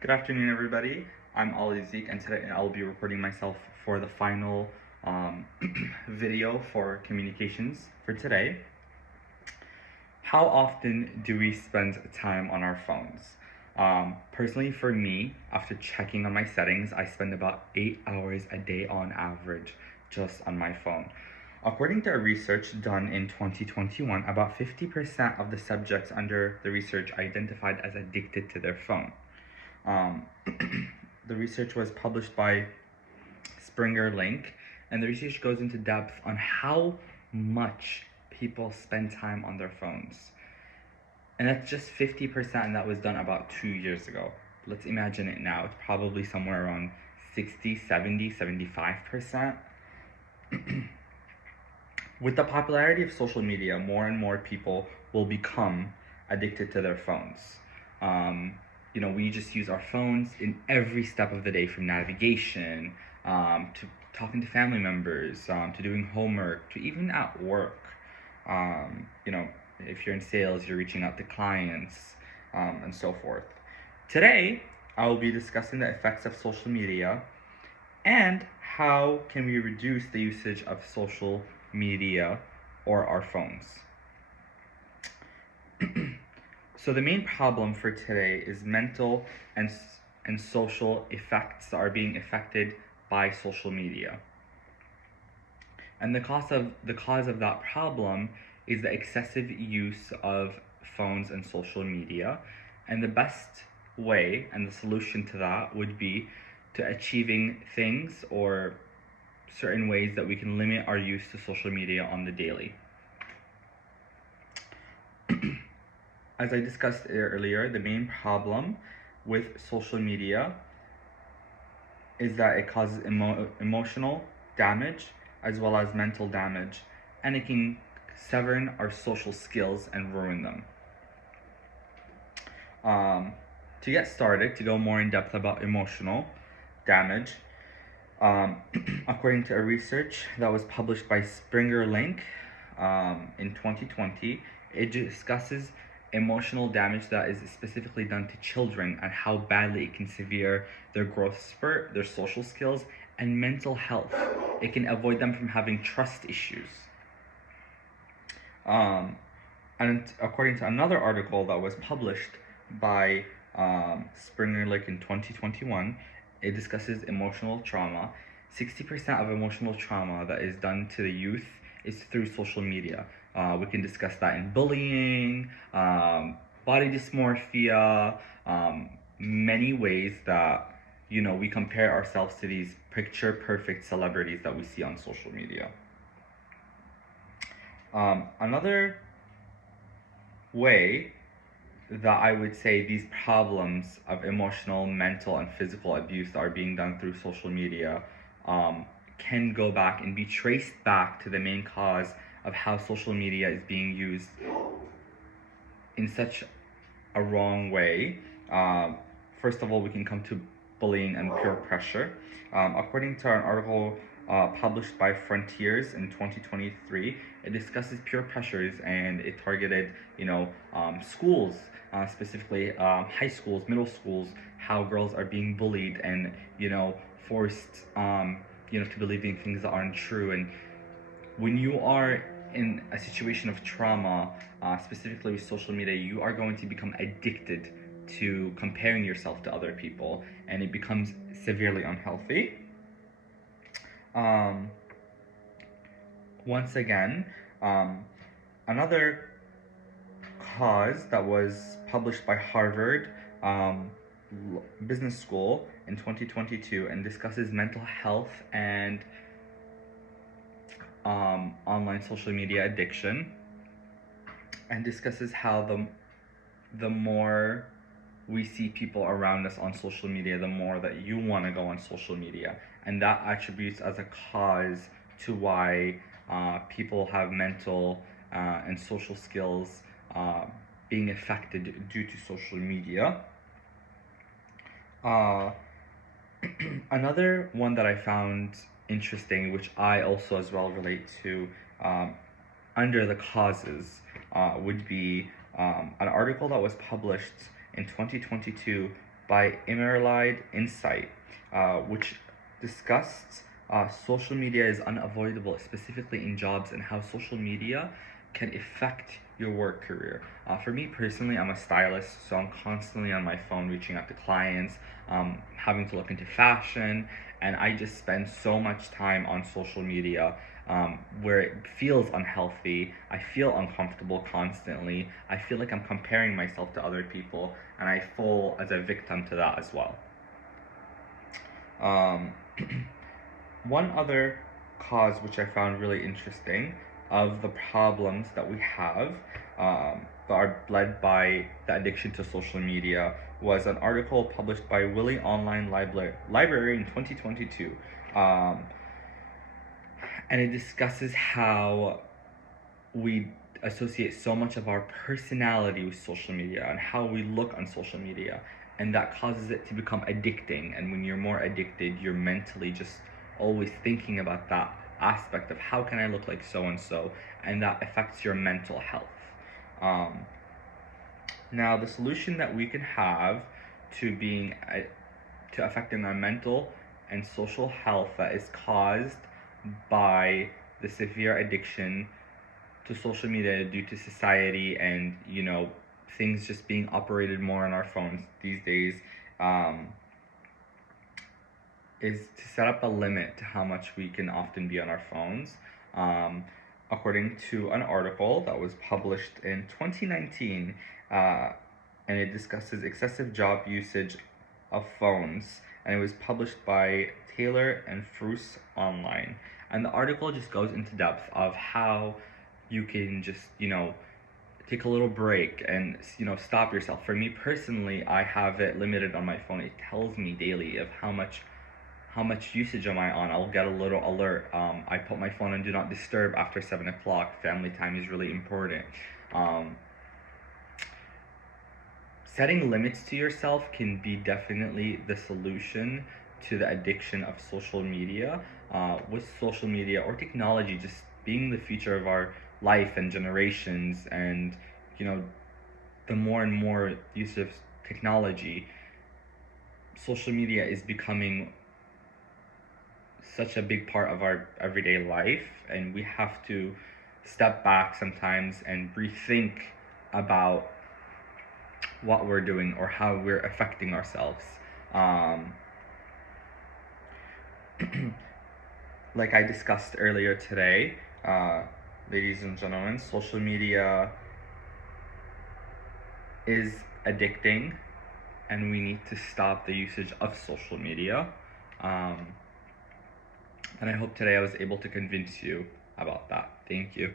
Good afternoon, everybody. I'm Ali Zeke, and today I'll be recording myself for the final um, video for communications for today. How often do we spend time on our phones? Personally, for me, after checking on my settings, I spend about 8 hours a day on average just on my phone. According to a research done in 2021, about 50% of the subjects under the research identified as addicted to their phone. Um, the research was published by Springer Link, and the research goes into depth on how much people spend time on their phones. And that's just 50%, and that was done about 2 years ago. Let's imagine it now. It's probably somewhere around 60, 70, 75%. With the popularity of social media, more and more people will become addicted to their phones. We just use our phones in every step of the day, from navigation to talking to family members, to doing homework, to even at work. If you're in sales, you're reaching out to clients, and so forth. Today, I will be discussing the effects of social media and how can we reduce the usage of social media or our phones. So the main problem for today is mental and social effects that are being affected by social media. And the cause of that problem is the excessive use of phones and social media. And the best way and the solution to that would be to achieving things or certain ways that we can limit our use to social media on the daily. As I discussed earlier, the main problem with social media is that it causes emotional damage as well as mental damage, and it can sever our social skills and ruin them. To get started, to go more in depth about emotional damage, according to a research that was published by Springer Link in 2020, it discusses emotional damage that is specifically done to children and how badly it can sever their growth spurt, their social skills, and mental health. It can avoid them from having trust issues. And according to another article that was published by Springer Link in 2021, it discusses emotional trauma. 60% of emotional trauma that is done to the youth is through social media. We can discuss that in bullying, body dysmorphia, many ways that we compare ourselves to these picture perfect celebrities that we see on social media. Another way that I would say these problems of emotional, mental, and physical abuse that are being done through social media can go back and be traced back to the main cause of how social media is being used in such a wrong way. First of all, we can come to bullying and peer pressure. According to an article published by Frontiers in 2023, it discusses peer pressures, and it targeted, schools, specifically high schools, middle schools, how girls are being bullied and, forced, to believing things that aren't true. And when you are in a situation of trauma, specifically with social media, you are going to become addicted to comparing yourself to other people, and it becomes severely unhealthy. Once again, another cause that was published by Harvard Business School in 2022 and discusses mental health and online social media addiction, and discusses how the more we see people around us on social media, the more that you want to go on social media, and that attributes as a cause to why people have mental and social skills being affected due to social media. Another one that I found interesting, which I also as well relate to under the causes, would be an article that was published in 2022 by Emerald Insight, which discussed social media is unavoidable, specifically in jobs, and how social media can affect your work career. For me personally, I'm a stylist, so I'm constantly on my phone reaching out to clients, having to look into fashion, and I just spend so much time on social media, where it feels unhealthy. I feel uncomfortable constantly. I feel like I'm comparing myself to other people, and I fall as a victim to that as well. Um, One other cause which I found really interesting of the problems that we have, that are led by the addiction to social media, was an article published by Wiley Online Library in 2022. Um, and it discusses how we associate so much of our personality with social media and how we look on social media, and that causes it to become addicting. And when you're more addicted, you're mentally just always thinking about that aspect of how can I look like so and so, and that affects your mental health. um, Now, the solution that we can have to being to affecting our mental and social health that is caused by the severe addiction to social media due to society and, things just being operated more on our phones these days, um, is to set up a limit to how much we can often be on our phones. Um, According to an article that was published in 2019, and it discusses excessive job usage of phones, and it was published by Taylor and Fruce Online. And the article just goes into depth of how you can just, take a little break and, stop yourself. For me personally, I have it limited on my phone. It tells me daily of how much usage am I on. I'll get a little alert. I put my phone on do not disturb after 7 o'clock. Family time is really important. Um, Setting limits to yourself can be definitely the solution to the addiction of social media. With social media or technology just being the future of our life and generations, and you know, the more and more use of technology, social media is becoming such a big part of our everyday life, and we have to step back sometimes and rethink about what we're doing or how we're affecting ourselves. Um, like I discussed earlier today, ladies and gentlemen, social media is addicting, and we need to stop the usage of social media. Um, and I hope today I was able to convince you about that. Thank you.